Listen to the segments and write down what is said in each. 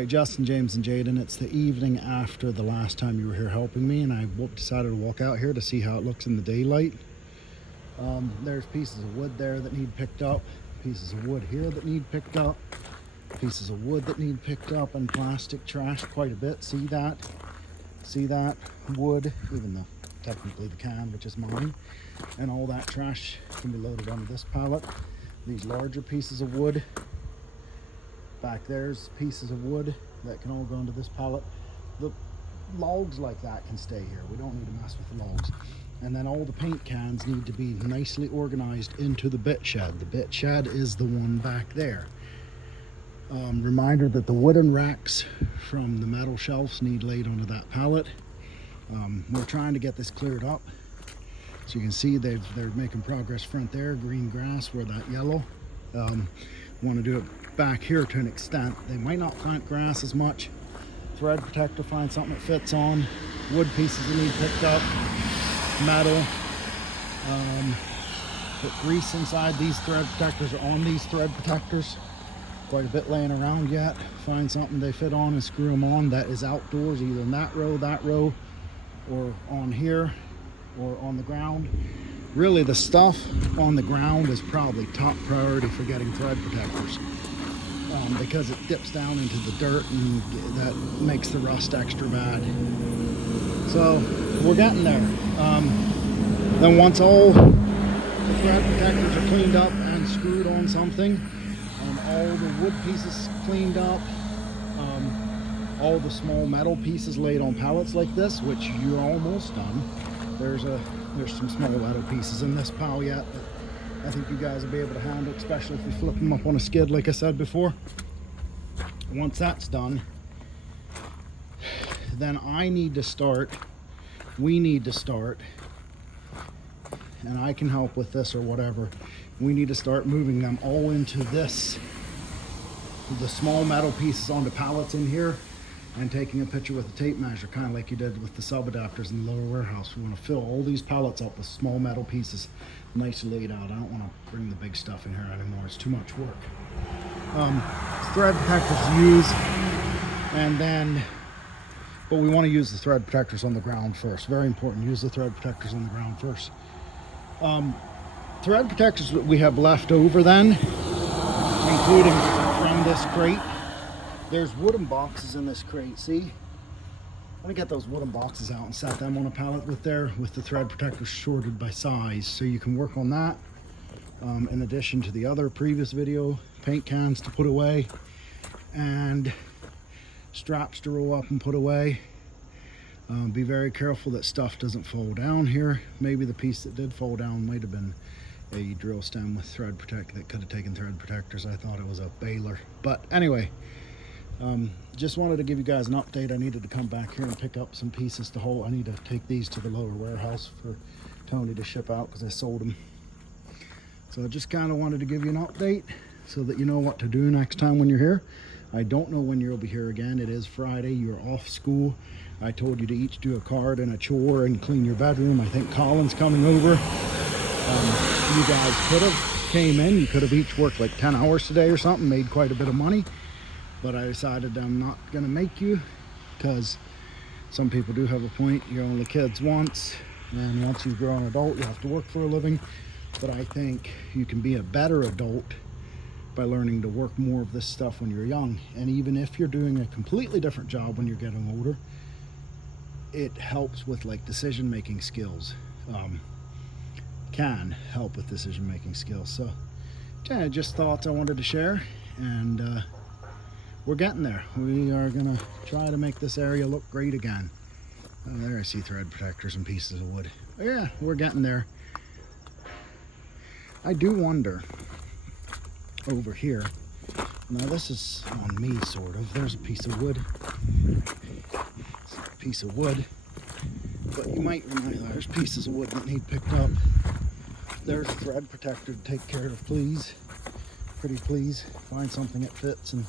Hey, Justin, James, and Jaden, it's the evening after the last time you were here helping me, and I decided to walk out here to see how it looks in the daylight. There's pieces of wood there that need picked up, pieces of wood here that need picked up, pieces of wood that need picked up, and plastic trash quite a bit. See that? See that? Wood, even though technically the can, which is mine, and all that trash can be loaded onto this pallet. These larger pieces of wood back there's pieces of wood that can all go into this pallet. The logs like that can stay here. We don't need to mess with the logs. And then all the paint cans need to be nicely organized into the bit shed. The bit shed is the one back there. Reminder that the wooden racks from the metal shelves need laid onto that pallet. We're trying to get this cleared up. So you can see they're making progress front there, green grass where that yellow. Want to do it back here to an extent. They might not plant grass as much. Thread protector, find something that fits on. Wood pieces that need picked up. Metal. Put grease inside these thread protectors or on these thread protectors. Quite a bit laying around yet. Find something they fit on and screw them on. That is outdoors, either in that row, or on here, or on the ground. Really, the stuff on the ground is probably top priority for getting thread protectors, because it dips down into the dirt and that makes the rust extra bad. So we're getting there. Then once all the thread protectors are cleaned up and screwed on something, all the wood pieces cleaned up, all the small metal pieces laid on pallets like this, which you're almost done. There's some small metal pieces in this pile yet that I think you guys will be able to handle, especially if you flip them up on a skid like I said before. Once that's done, then we need to start, and I can help with this or whatever. We need to start moving them all into this, the small metal pieces onto pallets in here, and taking a picture with a tape measure, kind of like you did with the sub adapters in the lower warehouse. We want to fill all these pallets up with small metal pieces, nicely laid out. I don't want to bring the big stuff in here anymore. It's too much work. Thread protectors to use, but we want to use the thread protectors on the ground first. Very important. Use the thread protectors on the ground first. Thread protectors that we have left over then, including from this crate. There's wooden boxes in this crate, see? Let me get those wooden boxes out and set them on a pallet with the thread protectors sorted by size, so you can work on that. In addition to the other previous video, paint cans to put away, and straps to roll up and put away. Be very careful that stuff doesn't fall down here. Maybe the piece that did fall down might have been a drill stem with thread protector that could have taken thread protectors. I thought it was a baler, but anyway. Just wanted to give you guys an update. I needed to come back here and pick up some pieces to hold. I need to take these to the lower warehouse for Tony to ship out because I sold them. So I just kind of wanted to give you an update so that you know what to do next time when you're here. I don't know when you'll be here again. It is Friday. You're off school. I told you to each do a card and a chore and clean your bedroom. I think Colin's coming over. You guys could have came in. You could have each worked like 10 hours today or something, made quite a bit of money. But I decided I'm not going to make you, because some people do have a point. You're only kids once, and once you grow an adult, you have to work for a living. But I think you can be a better adult by learning to work more of this stuff when you're young. And even if you're doing a completely different job when you're getting older, it helps with like decision-making skills. Can help with decision-making skills. So, yeah, just thoughts I wanted to share, and we're getting there. We are gonna try to make this area look great again. There I see thread protectors and pieces of wood. Yeah, we're getting there. I do wonder over here. Now this is on me, sort of. There's a piece of wood. Piece of wood. But you might remember there's pieces of wood that need picked up. There's a thread protector to take care of, please. Pretty please. Find something that fits and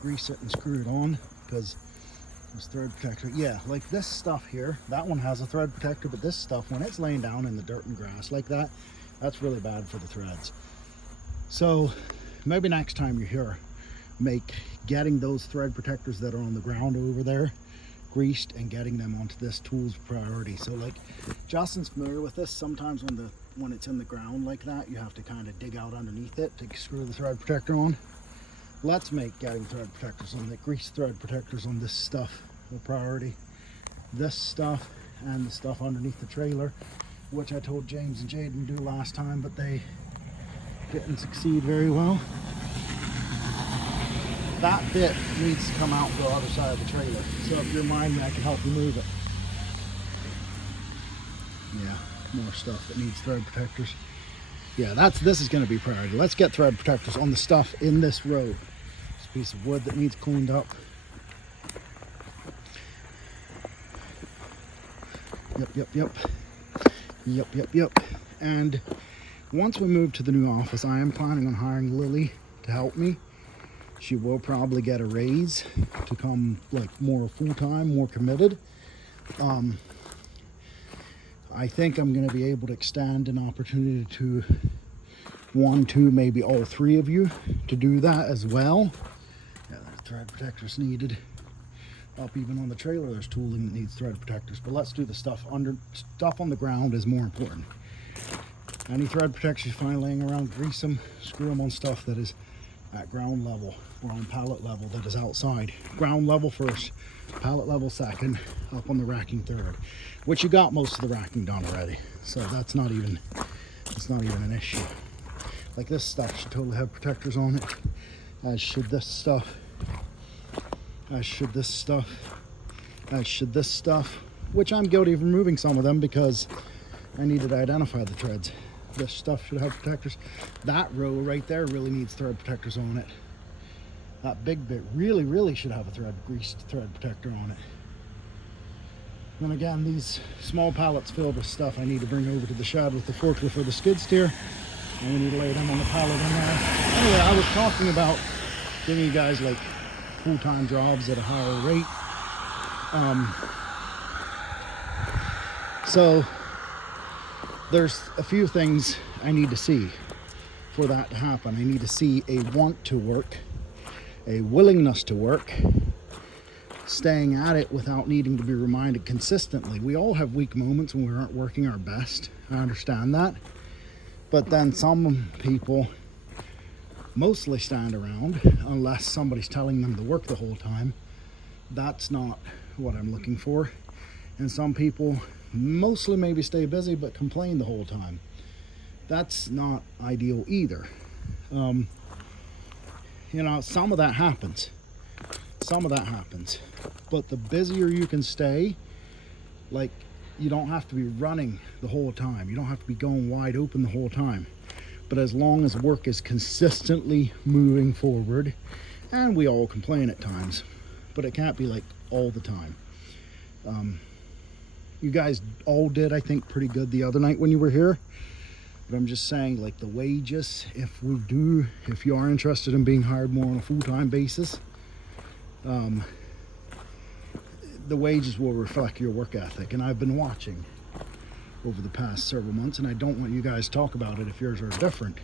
grease it and screw it on, because this thread protector, yeah, like this stuff here, that one has a thread protector, but this stuff, when it's laying down in the dirt and grass like that, that's really bad for the threads. So maybe next time you're here, make getting those thread protectors that are on the ground over there greased and getting them onto this tool's priority. So like Justin's familiar with this. Sometimes when it's in the ground like that, you have to kind of dig out underneath it to screw the thread protector on. Let's make getting thread protectors on the grease thread protectors on this stuff a priority. This stuff and the stuff underneath the trailer, which I told James and Jaden to do last time, but they didn't succeed very well. That bit needs to come out the other side of the trailer. So if you remind me, I can help you move it. Yeah, more stuff that needs thread protectors. Yeah, this is going to be priority. Let's get thread protectors on the stuff in this row. This piece of wood that needs cleaned up. Yep. And once we move to the new office, I am planning on hiring Lily to help me. She will probably get a raise to come like more full-time, more committed. I think I'm going to be able to extend an opportunity to 1, 2, maybe all 3 of you to do that as well. Yeah, there's thread protectors needed. Up even on the trailer, there's tooling that needs thread protectors. But let's do the stuff on the ground is more important. Any thread protectors you find laying around, grease them, screw them on stuff that is at ground level or on pallet level that is outside. Ground level first, pallet level second, up on the racking third, which you got most of the racking done already. So it's not even an issue. Like this stuff should totally have protectors on it, as should this stuff, as should this stuff, as should this stuff, which I'm guilty of removing some of them because I needed to identify the threads. This stuff should have protectors. That row right there really needs thread protectors on it. That big bit really should have a greased thread protector on it. And again, these small pallets filled with stuff I need to bring over to the shed with the forklift or the skid steer. And we need to lay them on the pallet in there. Anyway, I was talking about giving you guys like full-time jobs at a higher rate. So there's a few things I need to see for that to happen. I need to see a want to work, a willingness to work, staying at it without needing to be reminded consistently. We all have weak moments when we aren't working our best. I understand that. But then some people mostly stand around unless somebody's telling them to work the whole time. That's not what I'm looking for. And some people mostly maybe stay busy but complain the whole time. That's not ideal either. You know, some of that happens. But the busier you can stay, like, you don't have to be running the whole time. You don't have to be going wide open the whole time. But as long as work is consistently moving forward, and we all complain at times, but it can't be like all the time. You guys all did, I think, pretty good the other night when you were here. But I'm just saying, like, the wages, if you are interested in being hired more on a full-time basis, the wages will reflect your work ethic. And I've been watching over the past several months, and I don't want you guys to talk about it if yours are different,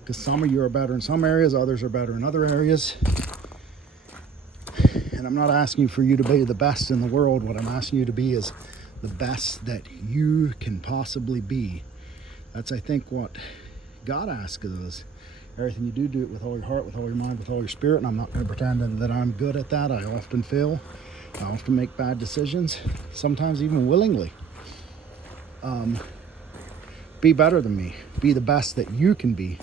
because some of you are better in some areas, others are better in other areas. And I'm not asking for you to be the best in the world. What I'm asking you to be is the best that you can possibly be. That's, I think, what God asks of us. Everything you do, do it with all your heart, with all your mind, with all your spirit. And I'm not going to pretend that I'm good at that. I often fail. I often make bad decisions, sometimes even willingly. Be better than me. Be the best that you can be.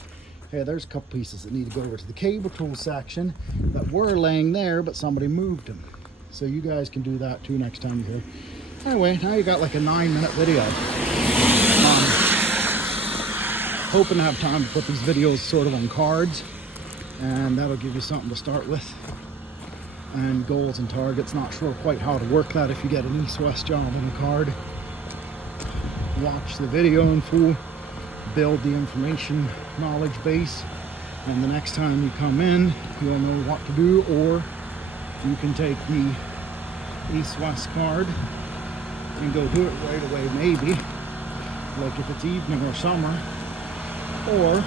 Hey, there's a couple pieces that need to go over to the cable tool section that were laying there, but somebody moved them. So you guys can do that too next time you're here. Anyway, now you got like a 9-minute video. Hoping to have time to put these videos sort of on cards, and that'll give you something to start with. And goals and targets. Not sure quite how to work that if you get an east-west job on a card. Watch the video in full, build the information knowledge base, and the next time you come in, you'll know what to do. Or you can take the east-west card and go do it right away, maybe, like if it's evening or summer. Or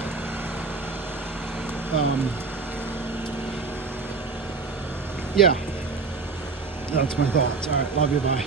Yeah, that's my thoughts. All right, love you, bye.